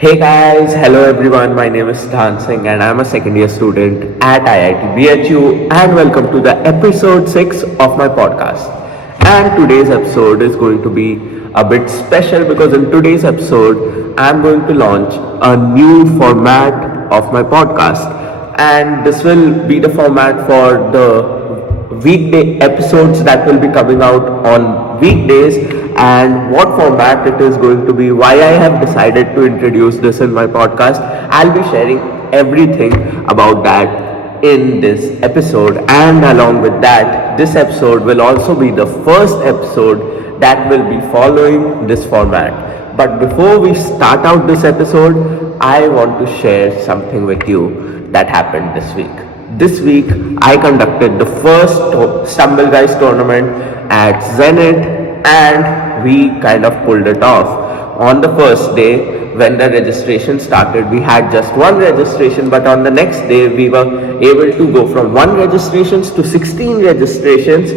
Hey guys, hello everyone. My name is Dhan Singh and I'm a second year student at IIT BHU and welcome to the episode 6 of my podcast. And today's episode is going to be a bit special because in today's episode I'm going to launch a new format of my podcast, and this will be the format for the weekday episodes that will be coming out on weekdays. And what format it is going to be, why I have decided to introduce this in my podcast, I'll be sharing everything about that in this episode. And along with that, this episode will also be the first episode that will be following this format. But before we start out this episode, I want to share something with you that happened this week. This week, I conducted the first Stumble Guys tournament at Zenet, and we kind of pulled it off. On the first day, when the registration started, we had just one registration, but on the next day, we were able to go from one registrations to 16 registrations,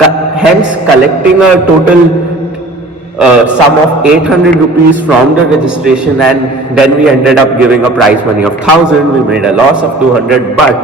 hence collecting a total sum of 800 rupees from the registration, and then we ended up giving a prize money of 1000. We made a loss of 200, but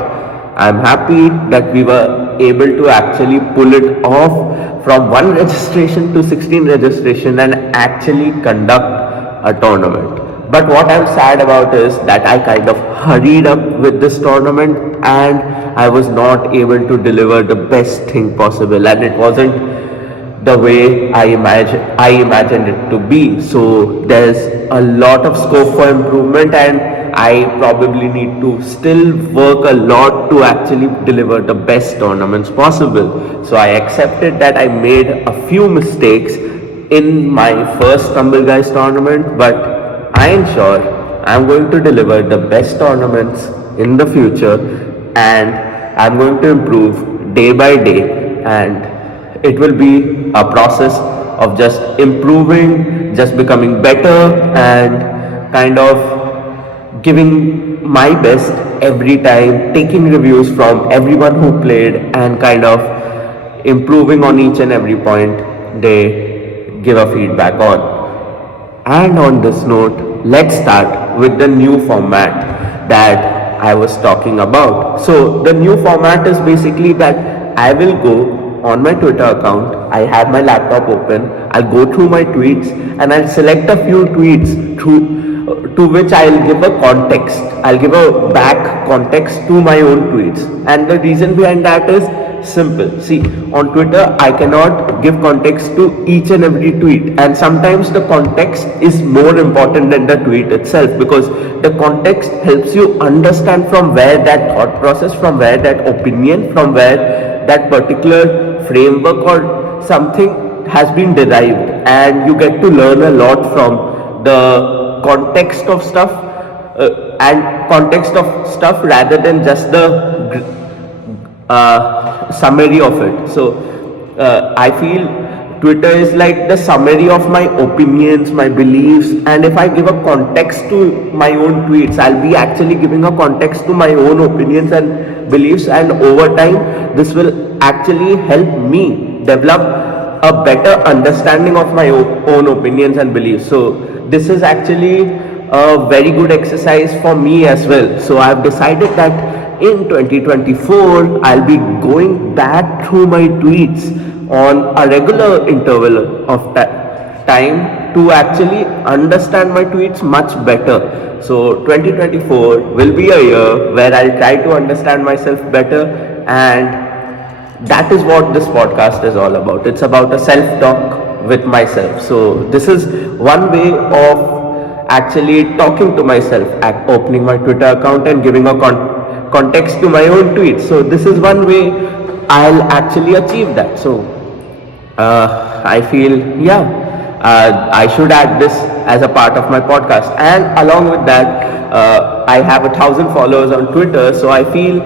I'm happy that we were able to actually pull it off from one registration to 16 registration and actually conduct a tournament. But what I'm sad about is that I kind of hurried up with this tournament and I was not able to deliver the best thing possible, and it wasn't the way I imagined it to be. So there's a lot of scope for improvement, and I probably need to still work a lot to actually deliver the best tournaments possible. So I accepted that I made a few mistakes in my first Stumble Guys tournament, but I ensure I'm going to deliver the best tournaments in the future, and I'm going to improve day by day, and it will be a process of just improving, just becoming better, and kind of giving my best every time, taking reviews from everyone who played, and kind of improving on each and every point they give a feedback on. And on this note, let's start with the new format that I was talking about. So, the new format is basically that I will go on my Twitter account. I have my laptop open, I'll go through my tweets and I'll select a few tweets to which I'll give a context. I'll give a back context to my own tweets. And the reason behind that is simple. See, on Twitter, I cannot give context to each and every tweet, and sometimes the context is more important than the tweet itself, because the context helps you understand from where that thought process, from where that opinion, from where that particular framework or something has been derived, and you get to learn a lot from the context of stuff rather than just the summary of it. So I feel Twitter is like the summary of my opinions, my beliefs, and if I give a context to my own tweets, I'll be actually giving a context to my own opinions and beliefs, and over time this will actually help me develop a better understanding of my own opinions and beliefs. So this is actually a very good exercise for me as well. So I've decided that in 2024 I'll be going back through my tweets on a regular interval of time to actually understand my tweets much better. So 2024 will be a year where I'll try to understand myself better, and that is what this podcast is all about. It's about a self-talk with myself. So this is one way of actually talking to myself, opening my Twitter account and giving a context to my own tweets. So this is one way I'll actually achieve that. So I feel, I should add this as a part of my podcast. And along with that, I have 1,000 followers on Twitter. So I feel,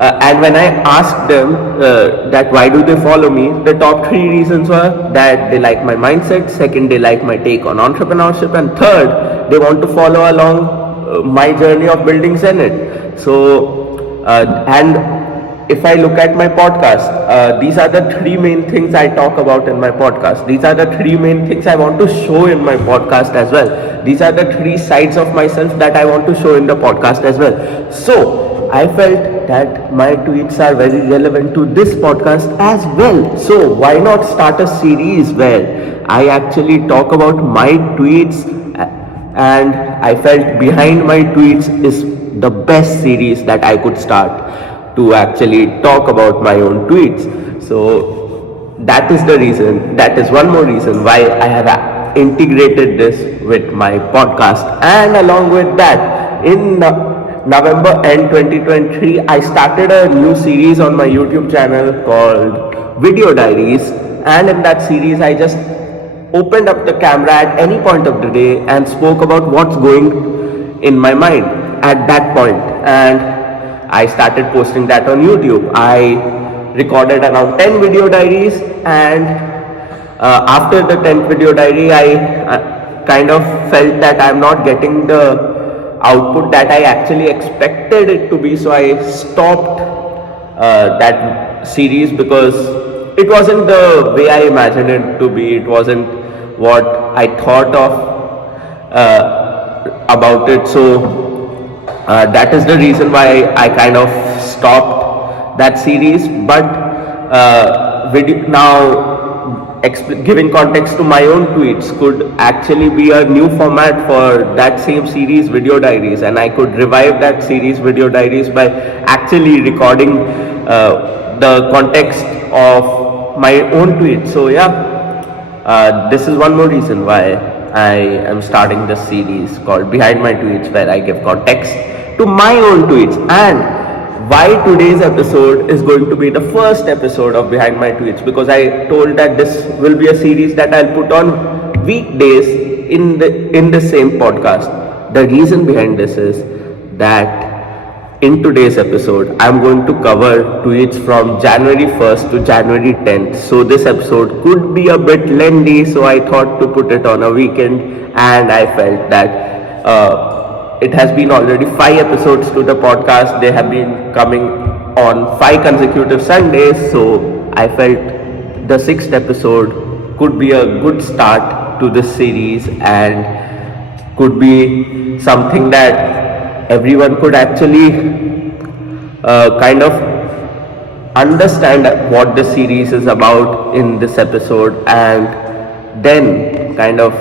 and when I asked them that why do they follow me, the top 3 reasons were that they like my mindset, second, they like my take on entrepreneurship, and third, they want to follow along my journey of building Zenet. So, and if I look at my podcast, these are the three main things I talk about in my podcast. These are the three main things I want to show in my podcast as well. These are the three sides of myself that I want to show in the podcast as well. So I felt that my tweets are very relevant to this podcast as well. So why not start a series where I actually talk about my tweets, and I felt behind my tweets is the best series that I could start to actually talk about my own tweets. So that is the reason, that is one more reason why I have integrated this with my podcast. And along with that, in November end 2023, I started a new series on my YouTube channel called Video Diaries. And in that series, I just opened up the camera at any point of the day and spoke about what's going in my mind at that point. And I started posting that on YouTube. I recorded around 10 video diaries, and after the 10th video diary, I kind of felt that I'm not getting the output that I actually expected it to be. So I stopped that series because it wasn't the way I imagined it to be. It wasn't what I thought of about it. So that is the reason why I kind of stopped that series. But giving context to my own tweets could actually be a new format for that same series, Video Diaries, and I could revive that series, Video Diaries, by actually recording the context of my own tweets. So this is one more reason why I am starting this series called Behind My Tweets, where I give context to my own tweets. And why today's episode is going to be the first episode of Behind My Tweets, because I told that this will be a series that I'll put on weekdays in the same podcast. The reason behind this is that in today's episode, I'm going to cover tweets from January 1st to January 10th. So this episode could be a bit lengthy, so I thought to put it on a weekend, and I felt that it has been already 5 episodes to the podcast. They have been coming on 5 consecutive Sundays. So I felt the 6th episode could be a good start to this series and could be something that everyone could actually kind of understand what the series is about in this episode, and then kind of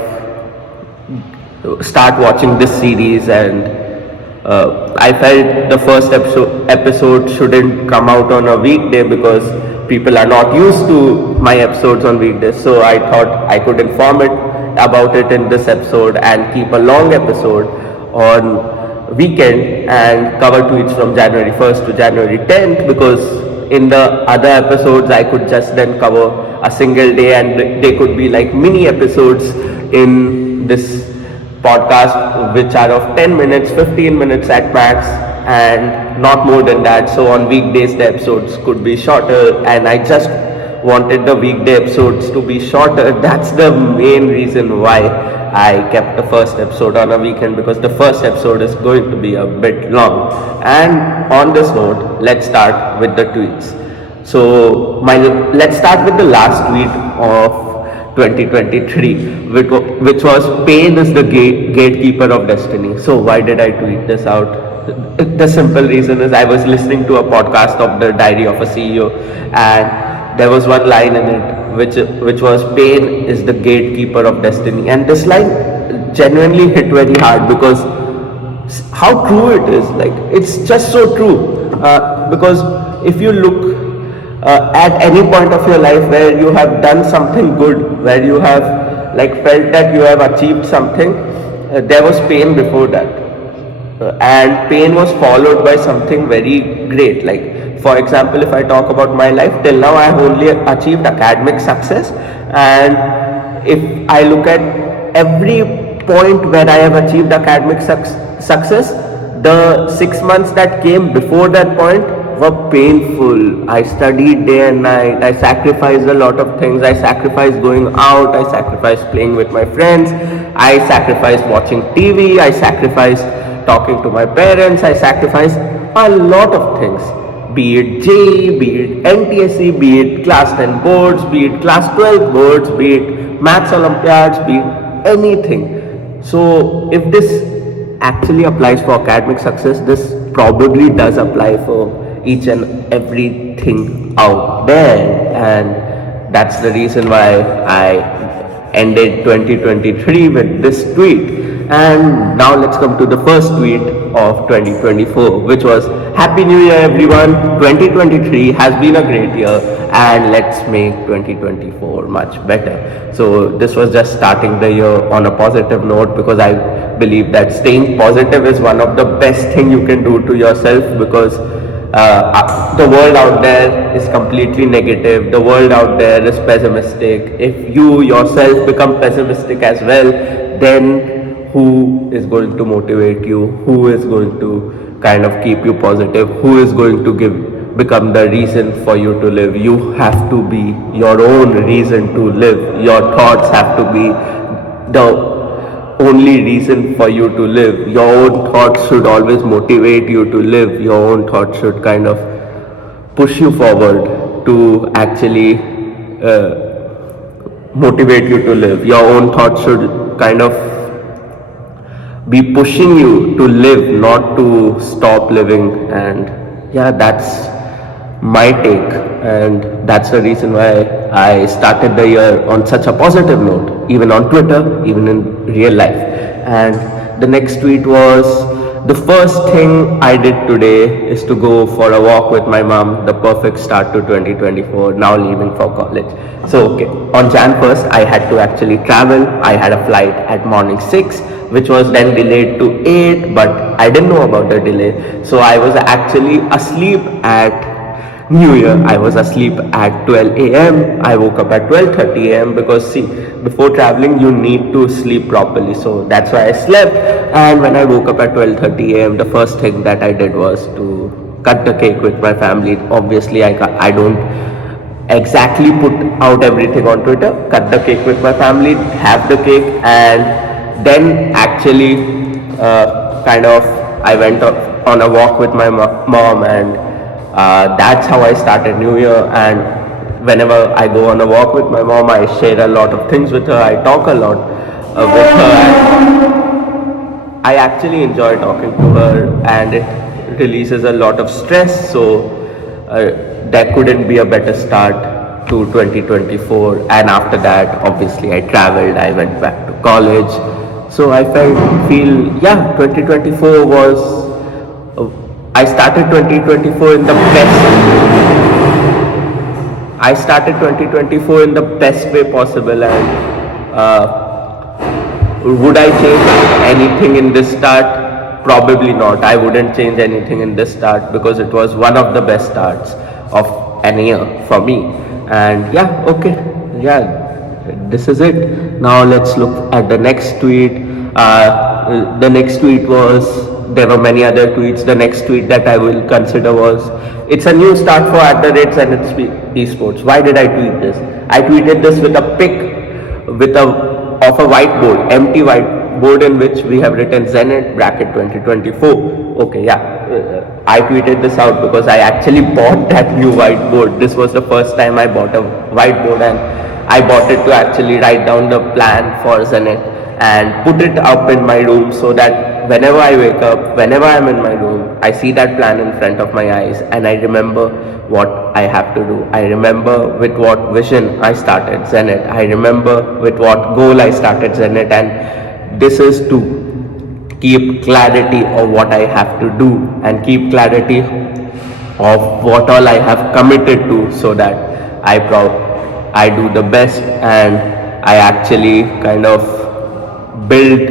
start watching this series. And I felt the first episode shouldn't come out on a weekday because people are not used to my episodes on weekdays. So I thought I could inform it about it in this episode and keep a long episode on weekend and cover tweets from January 1st to January 10th, because in the other episodes I could just then cover a single day, and they could be like mini episodes in this podcast, which are of 10 minutes, 15 minutes at max, and not more than that. So on weekdays the episodes could be shorter, and I just wanted the weekday episodes to be shorter. That's the main reason why I kept the first episode on a weekend, because the first episode is going to be a bit long. And on this note, let's start with the tweets. So let's start with the last tweet of 2023, which was "Pain is the gatekeeper of destiny." So why did I tweet this out? The simple reason is I was listening to a podcast of the Diary of a CEO, and there was one line in it which was "Pain is the gatekeeper of destiny," and this line genuinely hit very hard, because how true it is. Like, it's just so true, because if you look at any point of your life where you have done something good, where you have like felt that you have achieved something, there was pain before that, and pain was followed by something very great. Like, for example, if I talk about my life, till now I have only achieved academic success, and if I look at every point where I have achieved academic success, the 6 months that came before that point were painful. I studied day and night. I sacrificed a lot of things. I sacrificed going out. I sacrificed playing with my friends. I sacrificed watching TV. I sacrificed talking to my parents. I sacrificed a lot of things be it JEE, be it NTSE, be it class 10 boards, be it class 12 boards, be it maths olympiads, be it anything. So if this actually applies for academic success, this probably does apply for each and everything out there. And that's the reason why I ended 2023 with this tweet. And now let's come to the first tweet of 2024, which was Happy New Year everyone. 2023 has been a great year and let's make 2024 much better. So this was just starting the year on a positive note, because I believe that staying positive is one of the best thing you can do to yourself, because the world out there is completely negative. The world out there is pessimistic. If you yourself become pessimistic as well, then who is going to motivate you? Who is going to kind of keep you positive? Who is going to become the reason for you to live? You have to be your own reason to live. Your thoughts have to be the only reason for you to live. Your own thoughts should always motivate you to live. Your own thoughts should kind of push you forward to actually motivate you to live. Your own thoughts should kind of be pushing you to live, not to stop living. And yeah, that's my take, and that's the reason why I started the year on such a positive note, even on Twitter, even in real life. And the next tweet was, the first thing I did today is to go for a walk with my mom. The perfect start to 2024, now leaving for college. So okay, on Jan 1st I had to actually travel. I had a flight at morning 6, which was then delayed to 8, but I didn't know about the delay. So I was actually asleep at New Year. I was asleep at 12 a.m. I woke up at 12:30 a.m. because see, before traveling you need to sleep properly. So that's why I slept. And when I woke up at 12:30 a.m., the first thing that I did was to cut the cake with my family. Obviously, I don't exactly put out everything on Twitter. Cut the cake with my family, have the cake, and then actually kind of I went on a walk with my mom, and that's how I started New Year. And whenever I go on a walk with my mom, I share a lot of things with her. I talk a lot with her, and I actually enjoy talking to her, and it releases a lot of stress. So there couldn't be a better start to 2024. And after that, obviously, I traveled. I went back to college. So I feel, yeah, 2024 was. I started 2024 in the best. I started 2024 in the best way possible, and would I change anything in this start? Probably not. I wouldn't change anything in this start because it was one of the best starts of an year for me. And yeah, okay, yeah, this is it. Now let's look at the next tweet. The next tweet was, there were many other tweets. The next tweet that I will consider was, it's a new start for @Zenet esports. Why did I tweet this? I tweeted this with a pic of a whiteboard, empty whiteboard, in which we have written Zenet bracket 2024. Okay, yeah, I tweeted this out because I actually bought that new whiteboard. This was the first time I bought a whiteboard, and I bought it to actually write down the plan for Zenet and put it up in my room, so that whenever I wake up, whenever I'm in my room, I see that plan in front of my eyes, and I remember what I have to do. I remember with what vision I started Zenet. I remember with what goal I started Zenet, and this is to keep clarity of what I have to do and keep clarity of what all I have committed to, so that I do the best, and I actually kind of build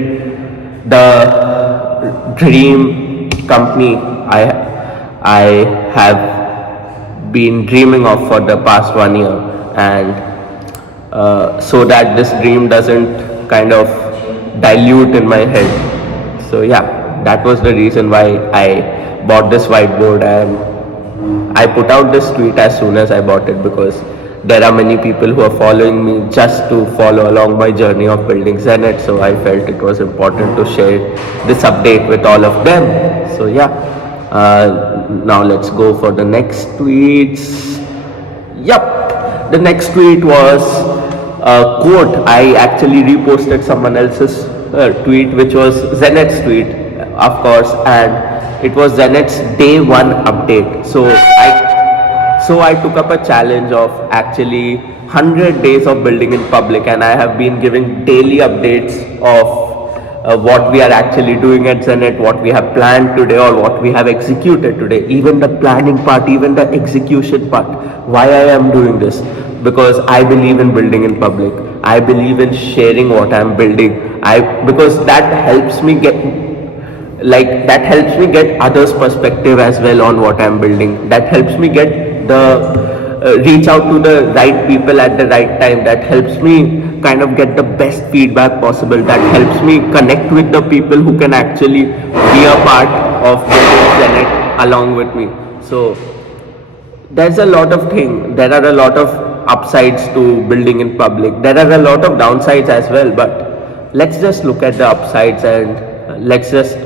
the dream company I have been dreaming of for the past 1 year, and so that this dream doesn't kind of dilute in my head. So yeah, that was the reason why I bought this whiteboard, and I put out this tweet as soon as I bought it, because there are many people who are following me just to follow along my journey of building Zenet. So I felt it was important to share this update with all of them. So yeah, now let's go for the next tweets. Yup, the next tweet was a quote. I actually reposted someone else's tweet, which was Zenet's tweet, of course, and it was Zenet's day one update. So I took up a challenge of actually 100 days of building in public, and I have been giving daily updates of what we are actually doing at Zenet, what we have planned today, or what we have executed today. Even the planning part, even the execution part. Why I am doing this? Because I believe in building in public. I believe in sharing what I am building. Because that helps me get others' perspective as well on what I am building. That helps me get the reach out to the right people at the right time. That helps me kind of get the best feedback possible. That helps me connect with the people who can actually be a part of Zenet along with me. So there are a lot of upsides to building in public. There are a lot of downsides as well, but let's just look at the upsides, and let's just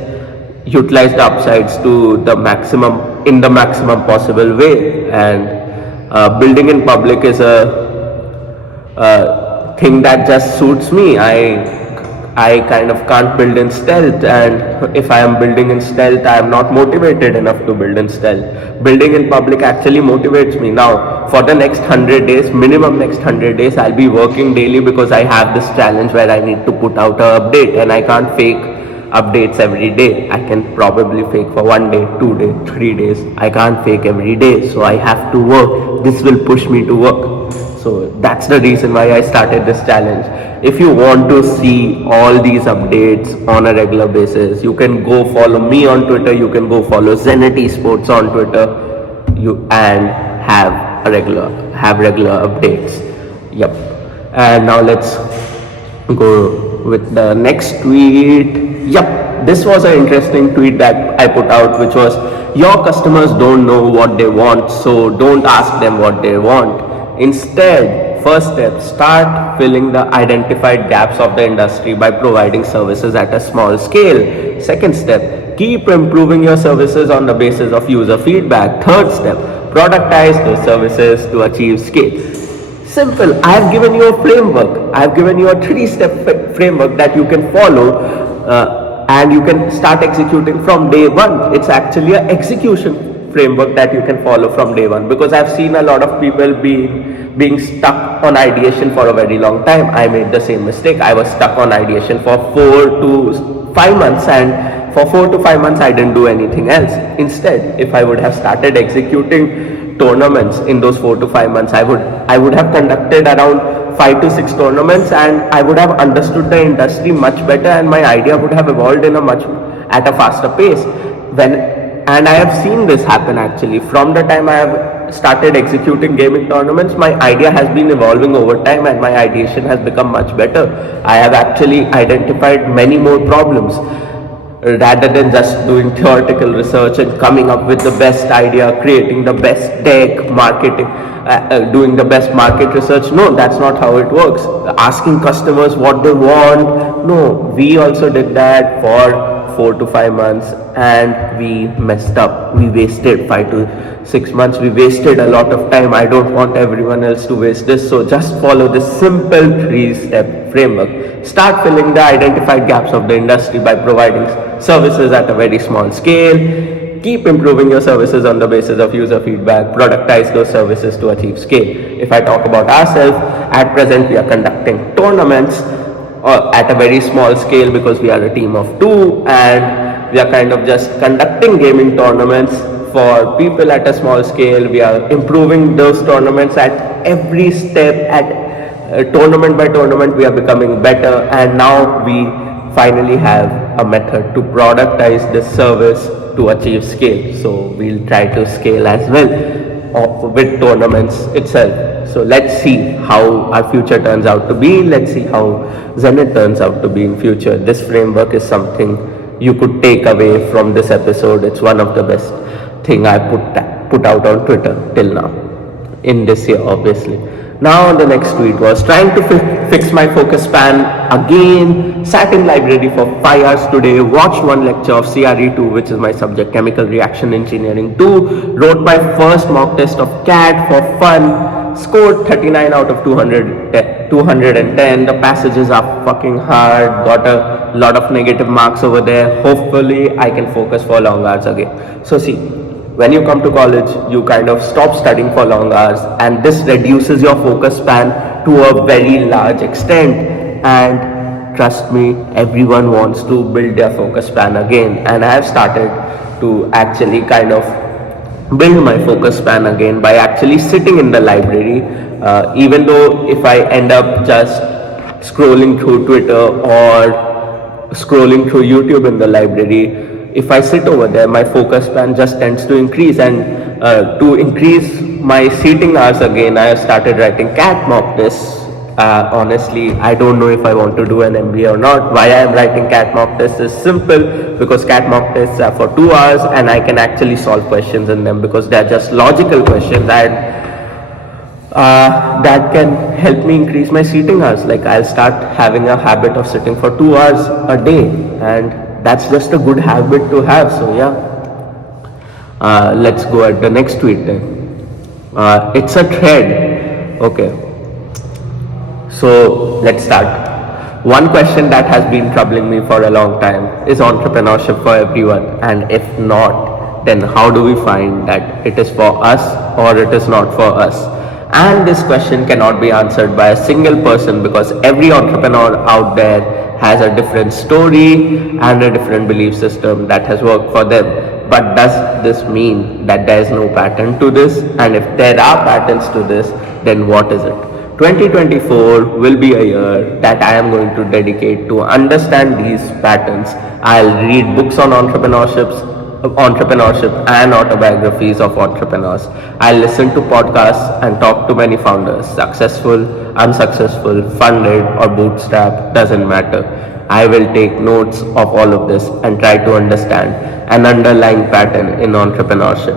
utilize the upsides to the maximum possible way. And building in public is a thing that just suits me. I kind of can't build in stealth, and if I am building in stealth, I am not motivated enough to build in stealth. Building in public actually motivates me. Now, for the next 100 days, minimum next 100 days, I'll be working daily because I have this challenge where I need to put out an update, and I can't fake updates every day. I can probably fake for 1 day, 2 days, 3 days. I can't fake every day, so I have to work. This will push me to work. So that's the reason why I started this challenge. If you want to see all these updates on a regular basis, you can go follow me on Twitter, you can go follow Zenet Esports on Twitter, and have regular updates. Yep. And now let's go with the next tweet. Yep, this was an interesting tweet that I put out, which was, your customers don't know what they want, so don't ask them what they want. Instead, first step, start filling the identified gaps of the industry by providing services at a small scale. Second step, keep improving your services on the basis of user feedback. Third step, productize those services to achieve scale. Simple. I have given you a framework. I have given you a 3-step framework that you can follow, and you can start executing from day one. It's actually an execution framework that you can follow from day one, because I've seen a lot of people being stuck on ideation for a very long time. I made the same mistake. I was stuck on ideation for 4 to 5 months, and for 4 to 5 months I didn't do anything else. Instead, if I would have started executing tournaments in those 4 to 5 months, I would have conducted around 5 to 6 tournaments, and I would have understood the industry much better, and my idea would have evolved at a faster pace. And I have seen this happen actually. From the time I have started executing gaming tournaments, my idea has been evolving over time, and my ideation has become much better. I have actually identified many more problems, rather than just doing theoretical research and coming up with the best idea, creating the best deck, marketing, doing the best market research. No, that's not how it works. Asking customers what they want. No, we also did that for 4 to 5 months, and we messed up. We wasted 5 to 6 months. We wasted a lot of time. I don't want everyone else to waste this. So just follow this simple 3-step framework. Start filling the identified gaps of the industry by providing services at a very small scale. Keep improving your services on the basis of user feedback. Productize those services to achieve scale. If I talk about ourselves, at present we are conducting tournaments at a very small scale, because we are a team of 2, and we are kind of just conducting gaming tournaments for people at a small scale. We are improving those tournaments at every step. At tournament by tournament we are becoming better, and now we finally have a method to productize this service to achieve scale. So we'll try to scale as well with tournaments itself. So let's see how our future turns out to be. Let's see how Zenet turns out to be in future. This framework is something you could take away from this episode. It's one of the best thing I put out on Twitter till now, in this year obviously. Now the next tweet was trying to fix my focus span again. Sat in library for 5 hours today. Watched one lecture of CRE2, which is my subject, Chemical Reaction Engineering 2. Wrote my first mock test of CAT for fun. Scored 39 out of 210. The passages are fucking hard. Got a lot of negative marks over there. Hopefully I can focus for long hours again. So see, when you come to college, you kind of stop studying for long hours, and this reduces your focus span to a very large extent. And trust me, everyone wants to build their focus span again, and I have started to actually kind of build my focus span again by actually sitting in the library. Even though if I end up just scrolling through Twitter or scrolling through YouTube in the library, if I sit over there, my focus span just tends to increase. And to increase my seating hours again, I have started writing CAT mock tests. Honestly, I don't know if I want to do an MBA or not. Why I am writing CAT mock tests is simple, because CAT mock tests are for 2 hours and I can actually solve questions in them, because they are just logical questions, and that can help me increase my seating hours. Like, I'll start having a habit of sitting for 2 hours a day, and that's just a good habit to have. So yeah, let's go at the next tweet then. It's a thread. Okay, so let's start. One question that has been troubling me for a long time: is entrepreneurship for everyone? And if not, then how do we find that it is for us or it is not for us? And this question cannot be answered by a single person, because every entrepreneur out there has a different story and a different belief system that has worked for them. But does this mean that there is no pattern to this? And if there are patterns to this, then what is it? 2024 will be a year that I am going to dedicate to understand these patterns. I'll read books on entrepreneurship and autobiographies of entrepreneurs. I listen to podcasts and talk to many founders, successful, unsuccessful, funded or bootstrap, doesn't matter. I will take notes of all of this and try to understand an underlying pattern in entrepreneurship,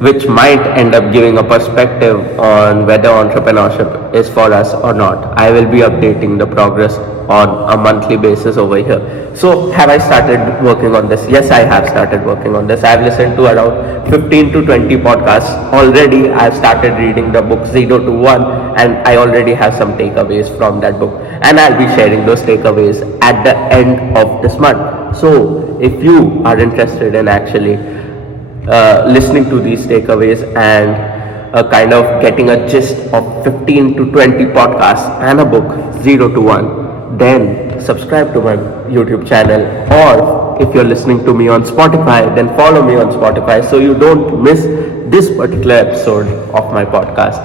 which might end up giving a perspective on whether entrepreneurship is for us or not. I will be updating the progress on a monthly basis over here. So have I started working on this? Yes, I have started working on this. I have listened to around 15 to 20 podcasts already. I have started reading the book 0 to 1, and I already have some takeaways from that book, and I'll be sharing those takeaways at the end of this month. So if you are interested in actually listening to these takeaways and kind of getting a gist of 15 to 20 podcasts and a book 0 to 1, then subscribe to my YouTube channel, or if you're listening to me on Spotify, then follow me on Spotify so you don't miss this particular episode of my podcast.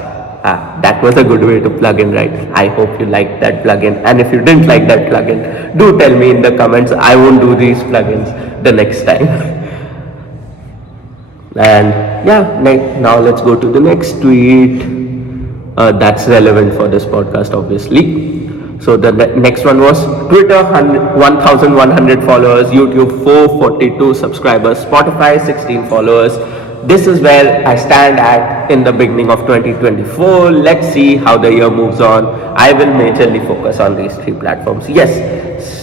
That was a good way to plug in, right? I hope you liked that plugin, and if you didn't like that plugin, do tell me in the comments. I won't do these plugins the next time. And yeah, now let's go to the next tweet that's relevant for this podcast, obviously. So the next one was Twitter 1,100 followers, YouTube 442 subscribers, Spotify 16 followers. This is where I stand at in the beginning of 2024. Let's see how the year moves on. I will majorly focus on these 3 platforms. Yes,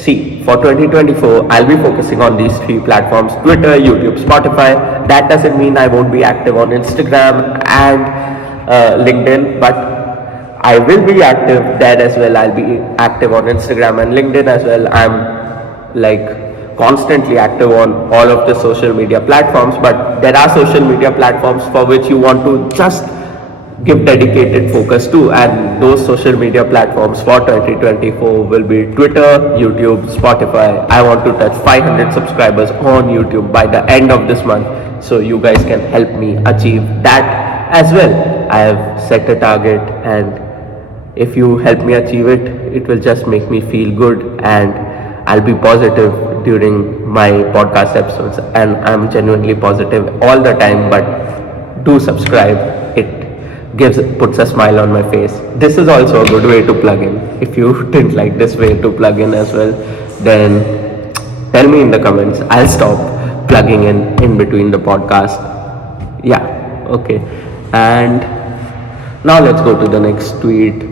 see, for 2024, I'll be focusing on these 3 platforms: Twitter, YouTube, Spotify. That doesn't mean I won't be active on Instagram and LinkedIn, but I will be active there as well. I'll be active on Instagram and LinkedIn as well. I'm like constantly active on all of the social media platforms, but there are social media platforms for which you want to just give dedicated focus to, and those social media platforms for 2024 will be Twitter, YouTube, Spotify. I want to touch 500 subscribers on YouTube by the end of this month, so you guys can help me achieve that as well. I have set a target, and if you help me achieve it, it will just make me feel good, and I'll be positive during my podcast episodes, and I'm genuinely positive all the time. But do subscribe. It puts a smile on my face. This is also a good way to plug in. If you didn't like this way to plug in as well, then tell me in the comments. I'll stop plugging in between the podcast. Yeah, okay. And Now let's go to the next tweet.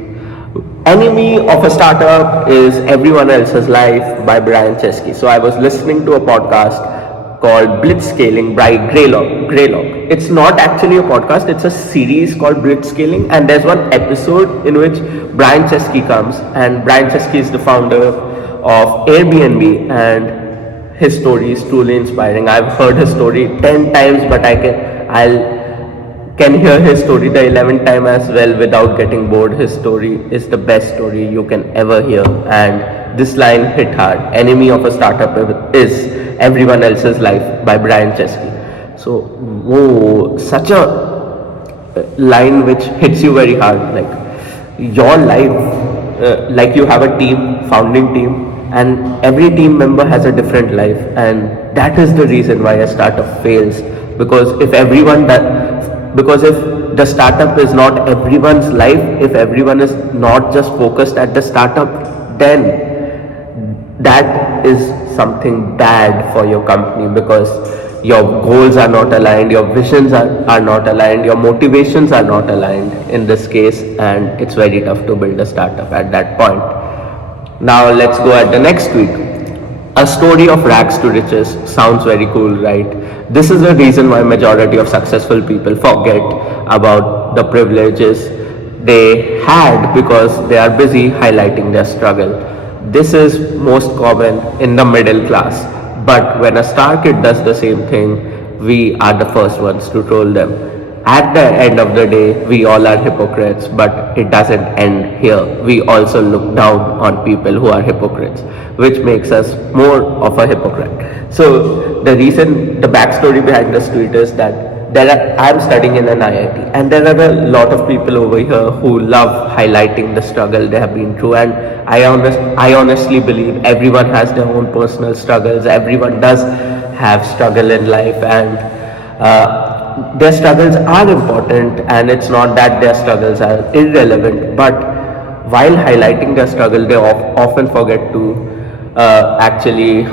Enemy of a startup is everyone else's life by Brian Chesky. So I was listening to a podcast called Blitzscaling by Greylock. It's not actually a podcast, it's a series called Blitzscaling, and there's one episode in which Brian Chesky comes, and Brian Chesky is the founder of Airbnb, and his story is truly inspiring. I've heard his story 10 times, but I'll can hear his story the 11th time as well without getting bored. His story is the best story you can ever hear, and this line hit hard. Enemy of a startup is everyone else's life by Brian Chesky. So, whoa, such a line which hits you very hard. Like your life, like you have a team, founding team, and every team member has a different life, and that is the reason why a startup fails. Because if the startup is not everyone's life, if everyone is not just focused at the startup, then that is something bad for your company, because your goals are not aligned, your visions are not aligned, your motivations are not aligned in this case, and it's very tough to build a startup at that point. Now let's go at the next tweet. A story of rags to riches sounds very cool, right? This is the reason why majority of successful people forget about the privileges they had because they are busy highlighting their struggle. This is most common in the middle class, but when a star kid does the same thing, we are the first ones to troll them. At the end of the day, we all are hypocrites, but it doesn't end here. We also look down on people who are hypocrites, which makes us more of a hypocrite. So the backstory behind this tweet is that I'm studying in an IIT, and there are a lot of people over here who love highlighting the struggle they have been through, and I honestly believe everyone has their own personal struggles. Everyone does have struggle in life, and their struggles are important, and it's not that their struggles are irrelevant, but while highlighting their struggle they often forget to actually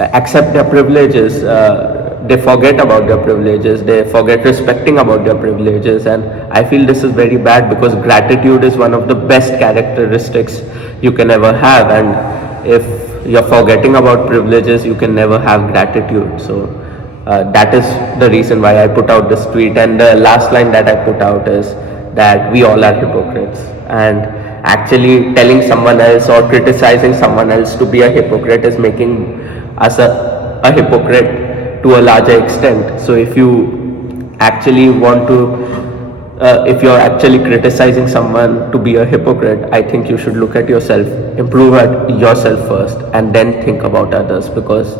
accept their privileges. They forget about their privileges, they forget respecting about their privileges, and I feel this is very bad, because gratitude is one of the best characteristics you can ever have, and if you're forgetting about privileges you can never have gratitude. So that is the reason why I put out this tweet, and the last line that I put out is that we all are hypocrites, and actually telling someone else or criticizing someone else to be a hypocrite is making us a hypocrite to a larger extent. So if you actually want to if you're actually criticizing someone to be a hypocrite, I think you should look at yourself, improve at yourself first, and then think about others, because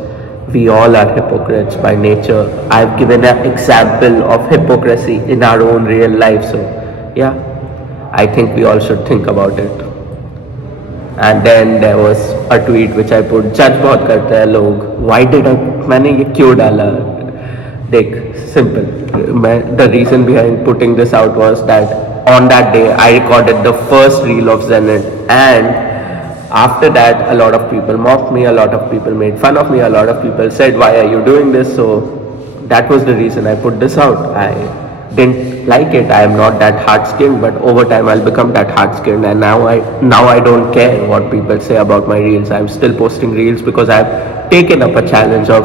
we all are hypocrites by nature. I've given an example of hypocrisy in our own real life, so yeah, I think we all should think about it. And then there was a tweet which I put, जज बहुत करते हैं लोग, why did I, मैंने ये क्यों डाला? देख, simple. The reason behind putting this out was that on that day I recorded the first reel of Zenet, and after that a lot of people mocked me, a lot of people made fun of me, a lot of people said, why are you doing this? So that was the reason I put this out. I didn't like it. I am not that hard-skinned, but over time I'll become that hard-skinned, and now I don't care what people say about my reels. I'm still posting reels because I've taken up a challenge of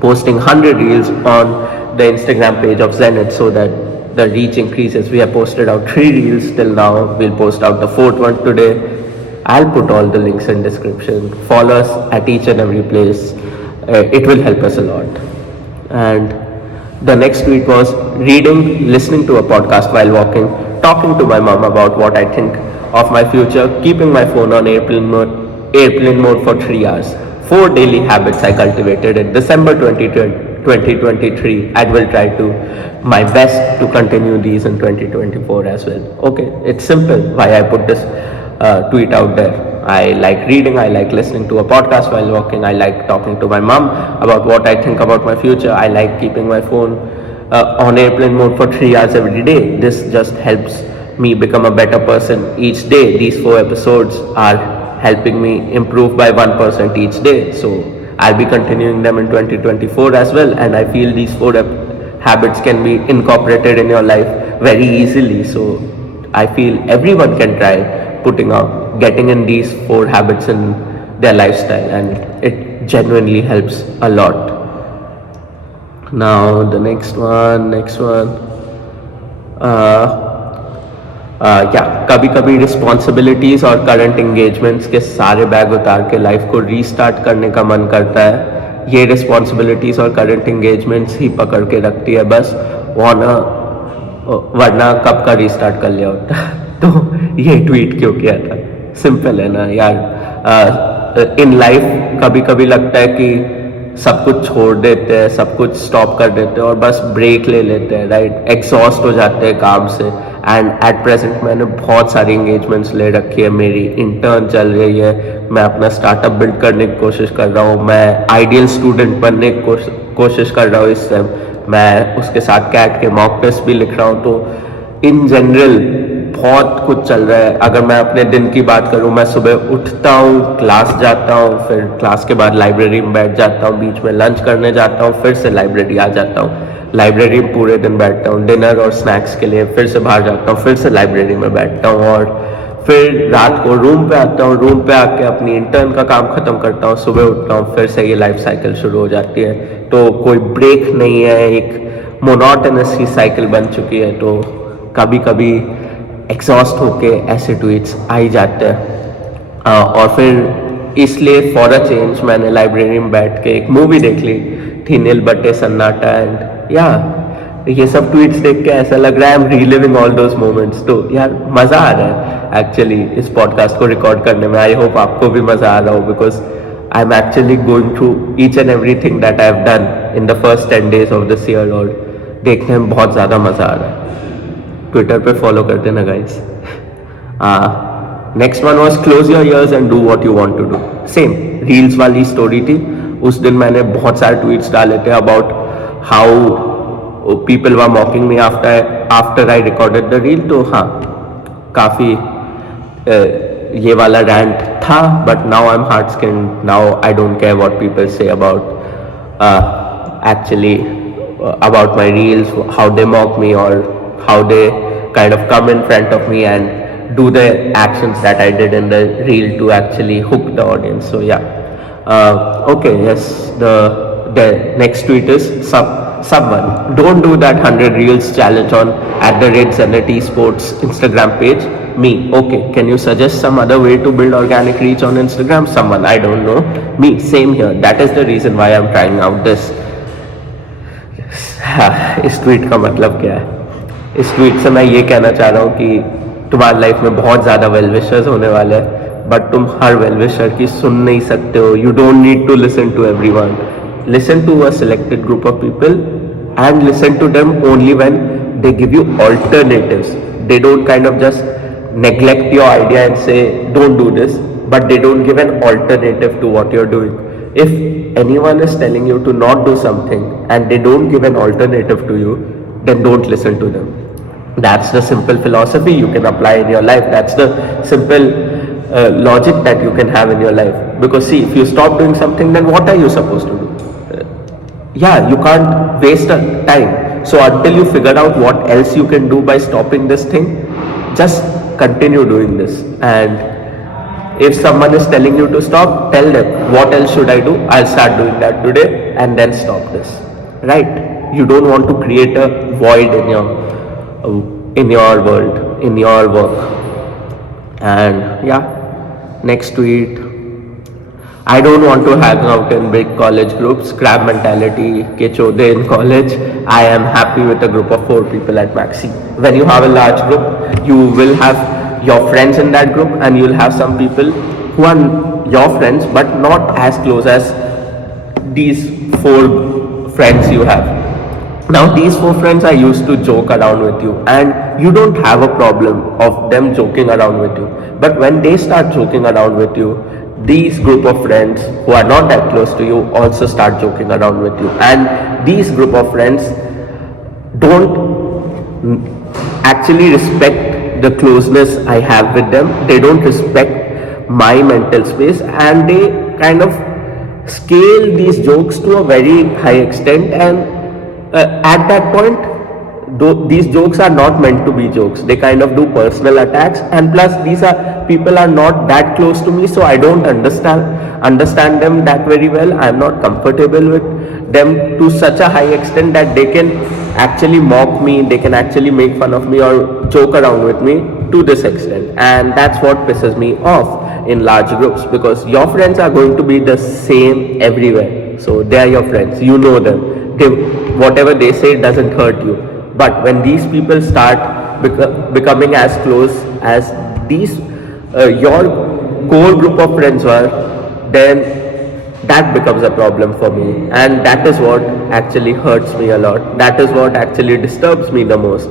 posting 100 reels on the Instagram page of Zenet, so that the reach increases. We have posted out 3 reels till now. We'll post out the 4th one today. I'll put all the links in description. Follow us at each and every place. It will help us a lot. And the next tweet was reading, listening to a podcast while walking, talking to my mom about what I think of my future, keeping my phone on airplane mode for 3 hours. 4 daily habits I cultivated in December 2023. I will try to my best to continue these in 2024 as well. Okay, it's simple why I put this tweet out there. I like reading, I like listening to a podcast while walking, I like talking to my mom about what I think about my future, I like keeping my phone on airplane mode for 3 hours every day. This just helps me become a better person each day. These 4 episodes are helping me improve by 1% each day. So I'll be continuing them in 2024 as well, and I feel these 4 habits can be incorporated in your life very easily. So I feel everyone can try getting in these four habits in their lifestyle, and it genuinely helps a lot. Now the next one. या कभी कभी responsibilities और current engagements के सारे bag उतार के life को restart करने का मन करता है. ये रिस्पॉन्सिबिलिटीज और करंट एंगेजमेंट्स ही पकड़ के रखती है बस, वरना कब का रीस्टार्ट कर लिया होता. तो ये ट्वीट क्यों किया था? सिंपल है ना यार. इन लाइफ कभी कभी लगता है कि सब कुछ छोड़ देते हैं, सब कुछ स्टॉप कर देते हैं और बस ब्रेक ले लेते हैं, राइट. एग्जॉस्ट हो जाते हैं काम से. एंड एट प्रेजेंट मैंने बहुत सारी एंगेजमेंट्स ले रखी है. मेरी इंटर्न चल रही है, मैं अपना स्टार्टअप बिल्ड करने की कोशिश कर रहा हूँ, मैं आइडियल स्टूडेंट बनने की कोशिश कर रहा हूँ इस टाइम. मैं उसके साथ कैट के मॉक टेस्ट भी लिख रहा हूँ. तो इन जनरल बहुत कुछ चल रहा है. अगर मैं अपने दिन की बात करूं, मैं सुबह उठता हूं, क्लास जाता हूं, फिर क्लास के बाद लाइब्रेरी में बैठ जाता हूं, बीच में लंच करने जाता हूं, फिर से लाइब्रेरी आ जाता हूं, लाइब्रेरी में पूरे दिन बैठता हूं, डिनर और स्नैक्स के लिए फिर से बाहर जाता हूं, फिर से लाइब्रेरी में बैठता हूं और फिर रात को रूम पे आता हूँ. रूम पे आके अपनी इंटर्न का काम खत्म करता हूँ, सुबह उठता हूँ, फिर से ये लाइफ साइकिल शुरू हो जाती है. तो कोई ब्रेक नहीं है, एक मोनोटोनस सी साइकिल बन चुकी है. तो कभी कभी एग्जॉस्ट होके ऐसे ट्वीट्स आ ही जाते हैं. और फिर इसलिए फॉर अ चेंज मैंने लाइब्रेरी में बैठ के एक मूवी देख ली थी, नील बट्टे सन्नाटा. एंड या ये सब ट्वीट्स देख के ऐसा लग रहा है I am reliving all those moments. तो यार मज़ा आ रहा है एक्चुअली इस पॉडकास्ट को रिकॉर्ड करने में. आई होप आपको भी मज़ा आ रहा हो, because I am actually going through each and every thing that I have done in the first 10 days of this year, और देखने में बहुत ज़्यादा मज़ा आ रहा है. ट्विटर पे फॉलो कर देना guys. Next one was close your ears and do what you want to do. Same reels वाली स्टोरी थी. उस दिन मैंने बहुत सारे ट्वीट्स डाले थे about how people were mocking me after I recorded the reel. तो हाँ, काफ़ी ये वाला रैंट था, but now I am hard skinned. Now I don't care what people say about actually about my reels, how they mock me or how they kind of come in front of me and do the actions that I did in the reel to actually hook the audience. So yeah, okay, yes, the next tweet is someone don't do that 100 reels challenge on @Zenet Esports Instagram page. Me, okay, can you suggest some other way to build organic reach on Instagram? Someone, I don't know. Me, same here. That is the reason why I'm trying out this. इस tweet का मतलब क्या है? इस tweet से मैं ये कहना चाह रहा हूँ कि तुम्हारी लाइफ में बहुत ज़्यादा वेल विशर्स होने वाले हैं, बट तुम हर वेल विशर की सुन नहीं सकते हो. You don't need to listen to everyone. Listen to a selected group of people and listen to them only when they give you alternatives. They don't kind of just neglect your idea and say don't do this, but they don't give an alternative to what you're doing. If anyone is telling you to not do something and they don't give an alternative to you, then don't listen to them. That's the simple philosophy you can apply in your life. That's the simple logic that you can have in your life. Because see, if you stop doing something, then what are you supposed to do? Yeah, you can't waste time. So until you figure out what else you can do by stopping this thing, just continue doing this. And if someone is telling you to stop, tell them what else should I do? I'll start doing that today and then stop this. Right? You don't want to create a void in your world, in your work. And yeah, next tweet. I don't want to hang out in big college groups. Crab mentality, ke chode in college. I am happy with a group of 4 people at maxi. When you have a large group, you will have your friends in that group, and you'll have some people who are your friends but not as close as these 4 friends you have. Now these 4 friends are used to joke around with you, and you don't have a problem of them joking around with you. But when they start joking around with you, these group of friends who are not that close to you also start joking around with you, and these group of friends don't actually respect the closeness I have with them. They don't respect my mental space, and they kind of scale these jokes to a very high extent. And at that point, these jokes are not meant to be jokes. They kind of do personal attacks, and plus these are people are not that close to me, so I don't understand them that very well. I'm not comfortable with them to such a high extent that they can actually mock me, they can actually make fun of me or joke around with me to this extent. And that's what pisses me off in large groups, because your friends are going to be the same everywhere. So they are your friends, you know them, whatever they say doesn't hurt you. But when these people start becoming as close as these your core group of friends were, then that becomes a problem for me, and that is what actually hurts me a lot. That is what actually disturbs me the most.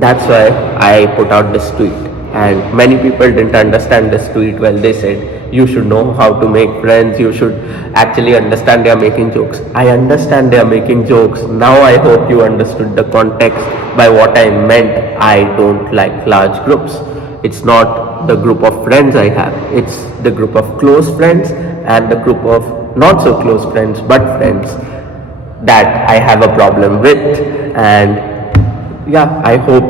That's why I put out this tweet, and many people didn't understand this tweet well. They said you should know how to make friends, you should actually understand they are making jokes. I understand they are making jokes. Now I hope you understood the context by what I meant. I don't like large groups. It's not the group of friends I have, it's the group of close friends and the group of not so close friends but friends that I have a problem with. And yeah, I hope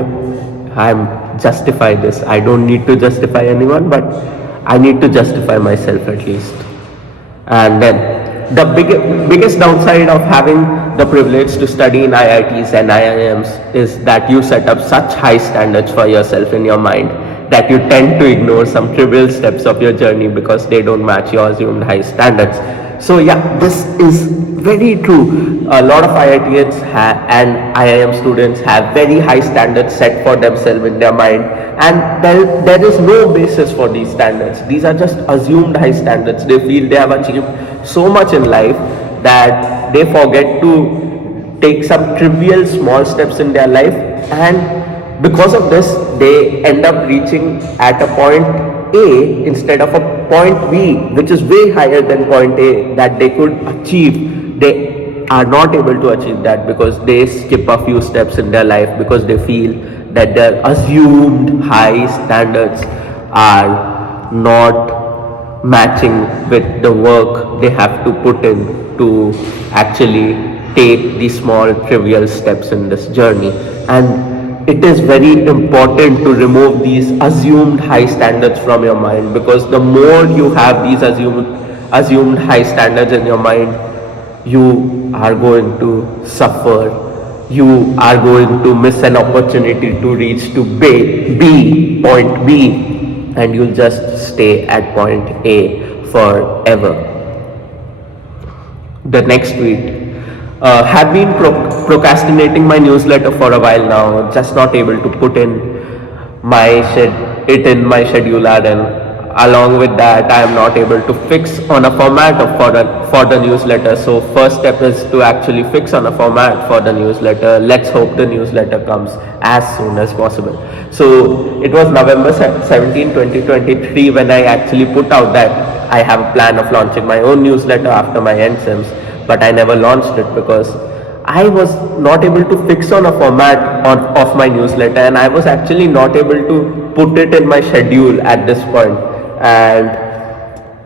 I'm justify this. I don't need to justify anyone, but I need to justify myself at least. And then the biggest downside of having the privilege to study in IITs and IIMs is that you set up such high standards for yourself in your mind that you tend to ignore some trivial steps of your journey because they don't match your assumed high standards. So yeah, this is very true. A lot of IITs and IIM students have very high standards set for themselves in their mind, and there is no basis for these standards. These are just assumed high standards. They feel they have achieved so much in life that they forget to take some trivial small steps in their life, and because of this they end up reaching at a point A instead of a point B, which is way higher than point A that they could achieve. They are not able to achieve that because they skip a few steps in their life because they feel that their assumed high standards are not matching with the work they have to put in to actually take these small trivial steps in this journey. And it is very important to remove these assumed high standards from your mind, because the more you have these assumed high standards in your mind, you are going to suffer. You are going to miss an opportunity to reach to point B, and you'll just stay at point A forever. The next tweet. Have been procrastinating my newsletter for a while now, just not able to put in it in my schedule, and along with that I am not able to fix on a format for the newsletter. So first step is to actually fix on a format for the newsletter. Let's hope the newsletter comes as soon as possible. So it was November 17, 2023 when I actually put out that I have a plan of launching my own newsletter after my end sims, but I never launched it because I was not able to fix on a format of my newsletter, and I was actually not able to put it in my schedule at this point. And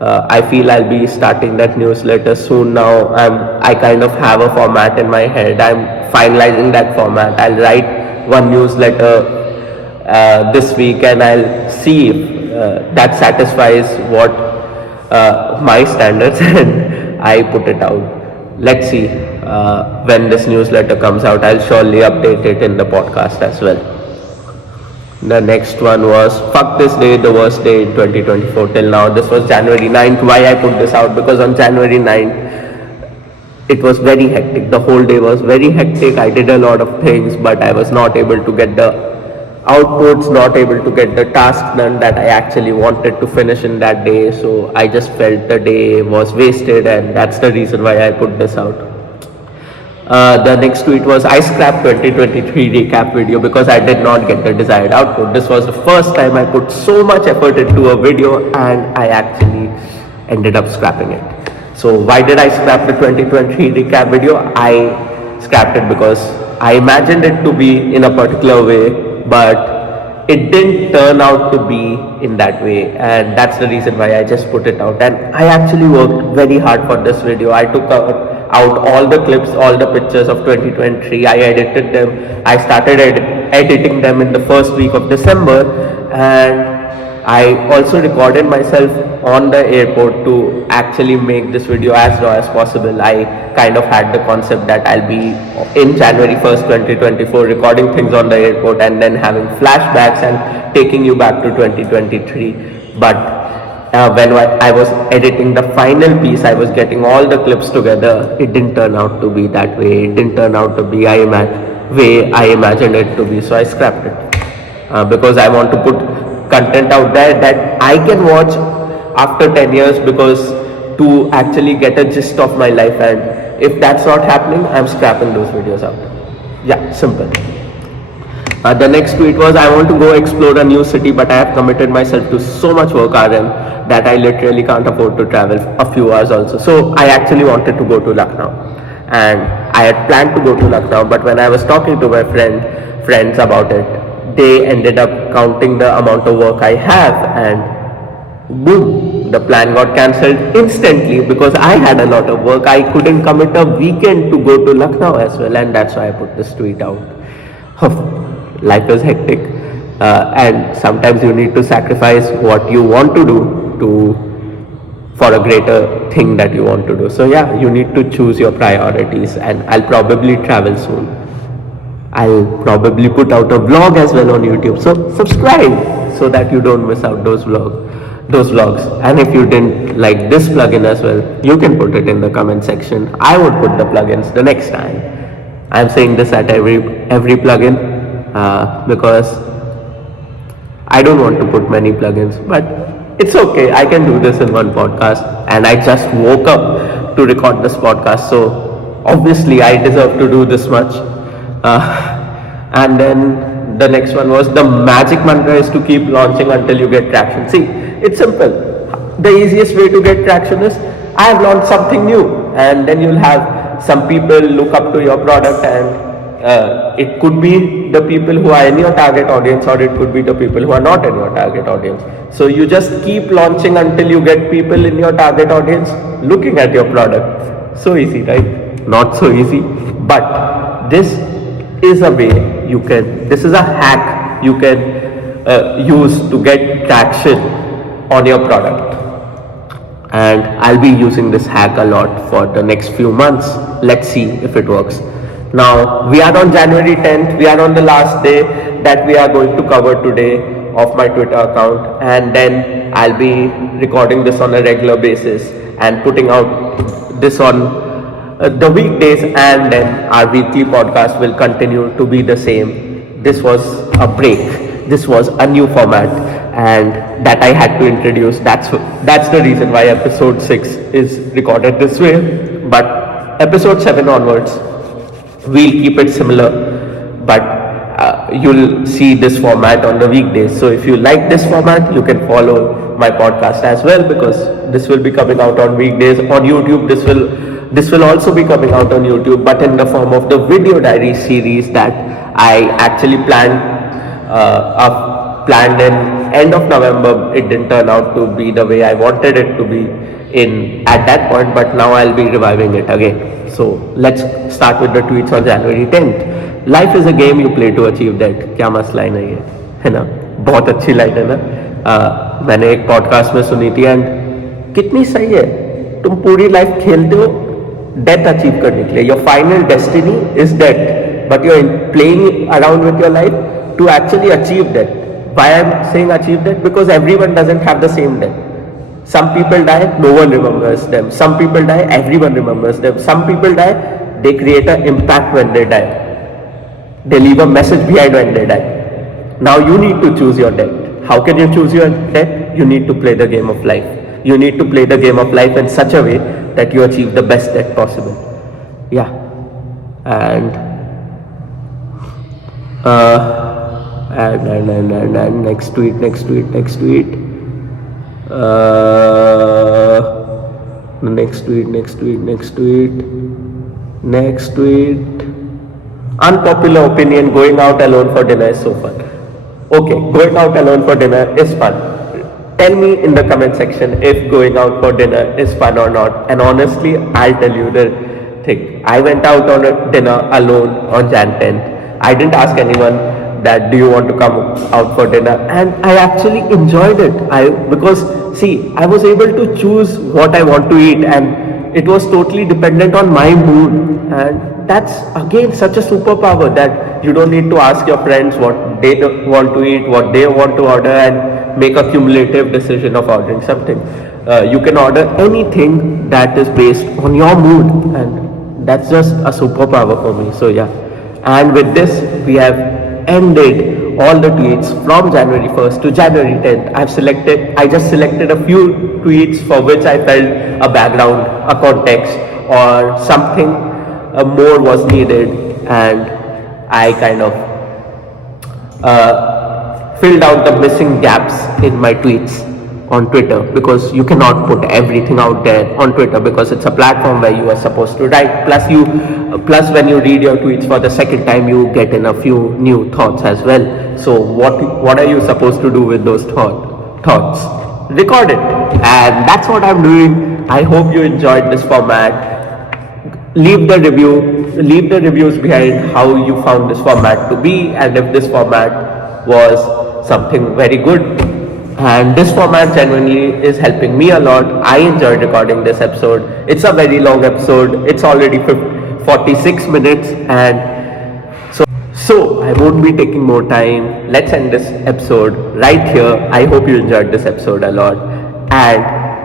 I feel I'll be starting that newsletter soon now. I kind of have a format in my head. I'm finalizing that format. I'll write one newsletter this week, and I'll see if that satisfies what my standards and I put it out. Let's see when this newsletter comes out. I'll surely update it in the podcast as well. The next one was fuck this day, the worst day in 2024 till now. This was January 9th. Why I put this out? Because on January 9th it was very hectic. The whole day was very hectic. I did a lot of things, but I was not able to get the outputs, not able to get the task done that I actually wanted to finish in that day. So I just felt the day was wasted, and that's the reason why I put this out. The next tweet was I scrapped 2023 recap video because I did not get the desired output. This was the first time I put so much effort into a video and I actually ended up scrapping it. So why did I scrap the 2023 recap video? I scrapped it because I imagined it to be in a particular way, but it didn't turn out to be in that way, and that's the reason why I just put it out. And I actually worked very hard for this video. out all the clips, all the pictures of 2023. I edited them. I started editing them in the first week of December, and I also recorded myself on the airport to actually make this video as raw as possible. I kind of had the concept that I'll be in January 1st, 2024, recording things on the airport and then having flashbacks and taking you back to 2023. But when I was editing the final piece, I was getting all the clips together. It didn't turn out to be that way. It didn't turn out to be way I imagined it to be. So I scrapped it because I want to put content out there that I can watch after 10 years, because to actually get a gist of my life, and if that's not happening, I'm scrapping those videos out. Yeah, simple. The next tweet was, I want to go explore a new city, but I have committed myself to so much work RM that I literally can't afford to travel a few hours also. So I actually wanted to go to Lucknow, and I had planned to go to Lucknow, but when I was talking to my friends about it, they ended up counting the amount of work I have, and boom, the plan got cancelled instantly because I had a lot of work. I couldn't commit a weekend to go to Lucknow as well, and that's why I put this tweet out. Life is hectic, and sometimes you need to sacrifice what you want to do for a greater thing that you want to do. So yeah, you need to choose your priorities, and I'll probably travel soon. I'll probably put out a vlog as well on YouTube, so subscribe so that you don't miss out those vlogs. And if you didn't like this plugin as well, you can put it in the comment section. I would put the plugins the next time. I'm saying this at every plugin because I don't want to put many plugins, but it's okay. I can do this in one podcast, and I just woke up to record this podcast, so obviously I deserve to do this much. And then the next one was, the magic mantra is to keep launching until you get traction. See, it's simple. The easiest way to get traction is, I have launched something new, and then you'll have some people look up to your product, and it could be the people who are in your target audience, or it could be the people who are not in your target audience. So you just keep launching until you get people in your target audience looking at your product. So easy, right? Not so easy, but this is a way this is a hack you can use to get traction on your product. And I'll be using this hack a lot for the next few months. Let's see if it works. Now, we are on January 10th. We are on the last day that we are going to cover today of my Twitter account. And then I'll be recording this on a regular basis and putting out this on the weekdays, and then our weekly podcast will continue to be the same. This was a break. This was a new format, and that I had to introduce. That's the reason why episode 6 is recorded this way. But episode 7 onwards, we'll keep it similar, but you'll see this format on the weekdays. So if you like this format, you can follow my podcast as well, because this will be coming out on weekdays. On YouTube, this will also be coming out on YouTube, but in the form of the video diary series that I actually planned in end of November. It didn't turn out to be the way I wanted it to be at that point, but now I'll be reviving it again. So let's start with the tweets on January 10th. Life is a game you play to achieve that. क्या मस्त line है ना? बहुत अच्छी line है ना? मैंने एक पॉडकास्ट में सुनी थी, एंड कितनी सही है. तुम पूरी लाइफ खेलते हो डेथ अचीव करने के लिए. Your final destiny is death, but you are playing around with your life to actually achieve that. Why I'm saying achieve that? Because everyone doesn't have the same death. Some people die, no one remembers them. Some people die, everyone remembers them. Some people die, they create an impact when they die. They leave a message behind when they die. Now you need to choose your death. How can you choose your death? You need to play the game of life. You need to play the game of life in such a way that you achieve the best death possible. Yeah. And next tweet. Next tweet. Unpopular opinion, going out alone for dinner is so fun. Okay, going out alone for dinner is fun. Tell me in the comment section if going out for dinner is fun or not. And honestly, I'll tell you that thing. I went out on a dinner alone on Jan 10th. I didn't ask anyone that do you want to come out for dinner, and I actually enjoyed it. I because see, I was able to choose what I want to eat, and it was totally dependent on my mood, and that's again such a superpower that you don't need to ask your friends what they want to eat, what they want to order, and make a cumulative decision of ordering something. You can order anything that is based on your mood, and that's just a superpower for me. So yeah, and with this we have ended all the tweets from January 1st to January 10th. I just selected a few tweets for which I felt a background, a context, or something more was needed, and I kind of filled out the missing gaps in my tweets on Twitter, because you cannot put everything out there on Twitter because it's a platform where you are supposed to write. Plus when you read your tweets for the second time, you get in a few new thoughts as well. So what are you supposed to do with those thoughts? Record it, and that's what I'm doing. I hope you enjoyed this format. Leave the reviews behind how you found this format to be, and if this format was something very good. And this format genuinely is helping me a lot. I enjoyed recording this episode. It's a very long episode. It's already 46 minutes, and so I won't be taking more time. Let's end this episode right here. I hope you enjoyed this episode a lot, and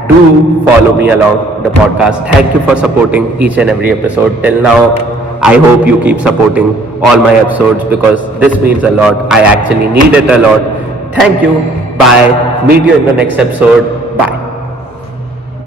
do follow me along the podcast. Thank you for supporting each and every episode till now. I hope you keep supporting all my episodes because this means a lot. I actually need it a lot. Thank you. Bye. Meet you in the next episode.